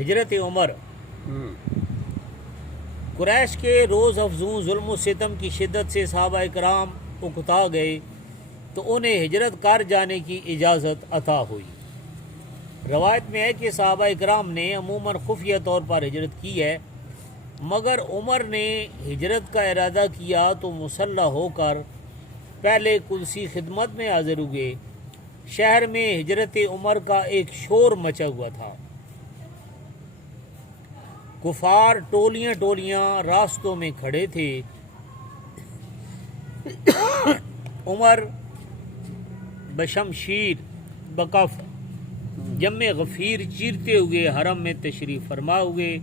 ہجرت عمر قریش کے روز افزوں ظلم و ستم کی شدت سے صحابہ کرام اکتا گئے تو انہیں ہجرت کر جانے کی اجازت عطا ہوئی۔ روایت میں ہے کہ صحابہ کرام نے عموماً خفیہ طور پر ہجرت کی ہے، مگر عمر نے ہجرت کا ارادہ کیا تو مسلح ہو کر پہلے قدسی خدمت میں حاضر ہوئے۔ شہر میں ہجرت عمر کا ایک شور مچا ہوا تھا، کفار ٹولیاں ٹولیاں راستوں میں کھڑے تھے۔ عمر بشمشیر بکف جمع غفیر چیرتے ہوئے حرم میں تشریف فرما ہوئے۔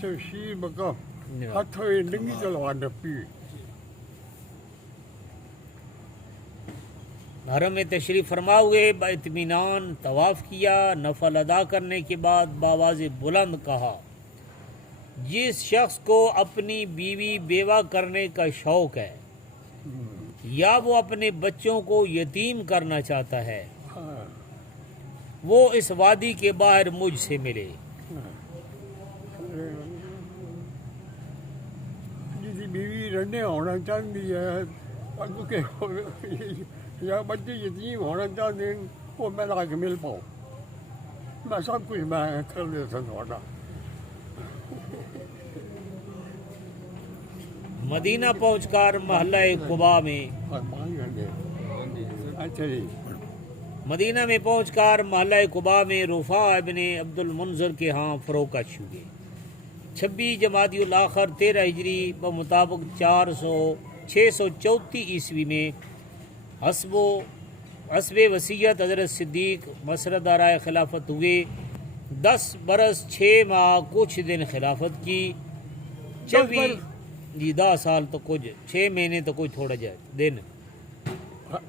شمشیر بکف ہاتھ میں ننگی تلوار ڈپی، حرم میں تشریف فرما ہوئے، با اطمینان طواف کیا۔ نفل ادا کرنے کے بعد بآواز بلند کہا، جس شخص کو اپنی بیوی بیوہ کرنے کا شوق ہے یا وہ اپنے بچوں کو یتیم کرنا چاہتا ہے، وہ اس وادی کے باہر مجھ سے ملے۔ جس بیوی رہنے ہونا چاہتی ہے یا بچے یتیم ہونا چاہتے ہیں، وہ میں لا کے مل پاؤ، میں سب کچھ میں کر دیتا تھوڑا۔ مدینہ پہنچ کر محلہ قباء میں اچھا جی، مدینہ میں پہنچ کر محلہ قباء میں رفاع ابن عبد المنذر کے ہاں فروکش ہوئے۔ 26 جمادی الاخر 13 ہجری بمطابق 634 عیسوی میں حسب وصیت حضرت صدیق مسرت دارائے خلافت ہوئے۔ 10 برس 6 ماہ کچھ دن خلافت کی۔ 10 سال تو کچھ 6 مہینے تو کچھ تھوڑا جائے دن۔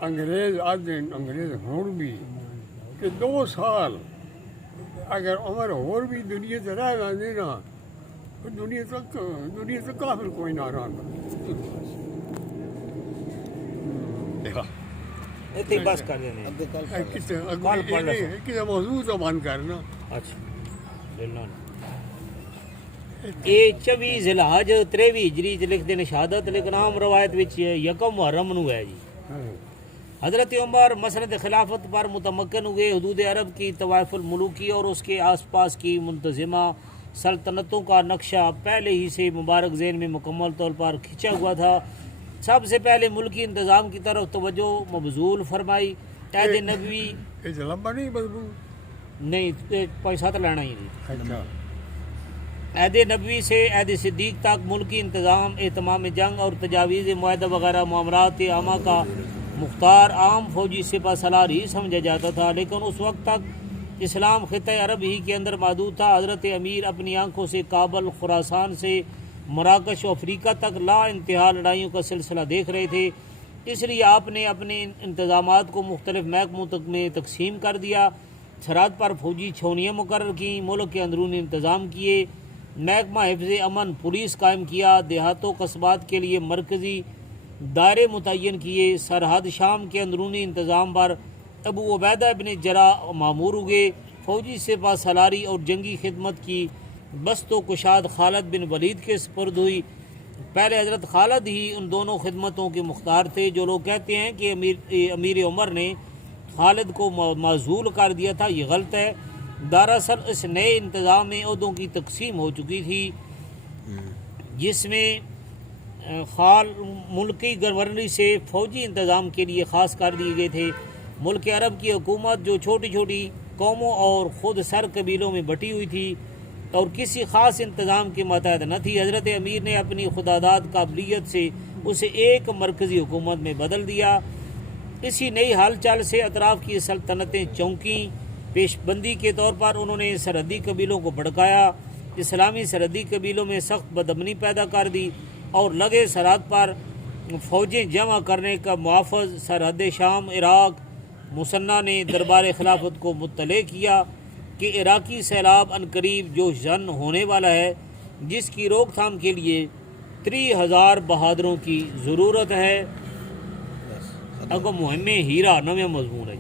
انگریز آدھے انگریز ہون بھی کہ 2 سال اگر عمر اور بھی دنیا سے رہ رہا دینا تو دنیا تک کافر کوئی نہ رہا۔ اتنی بس کر دینے کسی موضوع تو بند کرنا۔ اچھا یہ 24 ذی الحج 23 ہجری لکھ دین شہادت، لیکن عام روایت وچ یکم محرم نو ہے جی۔ حضرت عمر مسند خلافت پر متمکن ہوئے۔ حدود عرب کی طوائف الملوکی اور اس کے آس پاس کی منتظمہ سلطنتوں کا نقشہ پہلے ہی سے مبارک ذہن میں مکمل طور پر کھنچا ہوا تھا۔ سب سے پہلے ملکی انتظام کی طرف توجہ مبذول فرمائی۔ عہد نبوی لمبا نہیں بدبو نہیں پیسہ تو لینا ہی نہیں۔ اچھا، عہد نبوی سے عہد صدیق تک ملکی انتظام، اہتمام جنگ اور تجاویز معاہدہ وغیرہ معاملات عامہ کا مختار عام فوجی سپہ سالار ہی سمجھا جاتا تھا، لیکن اس وقت تک اسلام خطہ عرب ہی کے اندر محدود تھا۔ حضرت امیر اپنی آنکھوں سے کابل، خراسان سے مراکش و افریقہ تک لا انتہا لڑائیوں کا سلسلہ دیکھ رہے تھے، اس لیے آپ نے اپنے انتظامات کو مختلف محکموں تک میں تقسیم کر دیا۔ سرحد پر فوجی چھاؤنیاں مقرر کیں، ملک کے اندرونی انتظام کیے، محکمہ حفظ امن پولیس قائم کیا، دیہاتوں قصبات کے لیے مرکزی دائرے متعین کیے۔ سرحد شام کے اندرونی انتظام پر ابو عبیدہ ابن جراح مامور ہوئے۔ فوجی سپہ سالاری اور جنگی خدمت کی بست و کشاد خالد بن ولید کے سپرد ہوئی۔ پہلے حضرت خالد ہی ان دونوں خدمتوں کے مختار تھے۔ جو لوگ کہتے ہیں کہ امیر عمر نے خالد کو معزول کر دیا تھا، یہ غلط ہے۔ دراصل اس نئے انتظام میں عہدوں کی تقسیم ہو چکی تھی، جس میں ملکی گورنری سے فوجی انتظام کے لیے خاص کر دیے گئے تھے۔ ملک عرب کی حکومت جو چھوٹی چھوٹی قوموں اور خود سر قبیلوں میں بٹی ہوئی تھی اور کسی خاص انتظام کے ماتحت نہ تھی، حضرت امیر نے اپنی خداداد قابلیت سے اسے ایک مرکزی حکومت میں بدل دیا۔ اسی نئی حال چال سے اطراف کی سلطنتیں چونکیں۔ پیش بندی کے طور پر انہوں نے سرحدی قبیلوں کو بھڑکایا، اسلامی سرحدی قبیلوں میں سخت بدامنی پیدا کر دی اور لگے سرحد پر فوجیں جمع کرنے کا محافظ سرحد شام عراق مصنع نے دربار خلافت کو مطلع کیا کہ عراقی سیلاب عنقریب جو زن ہونے والا ہے، جس کی روک تھام کے لیے 30,000 بہادروں کی ضرورت ہے۔ اگو مہم ہیرا نویں مضمون ہے۔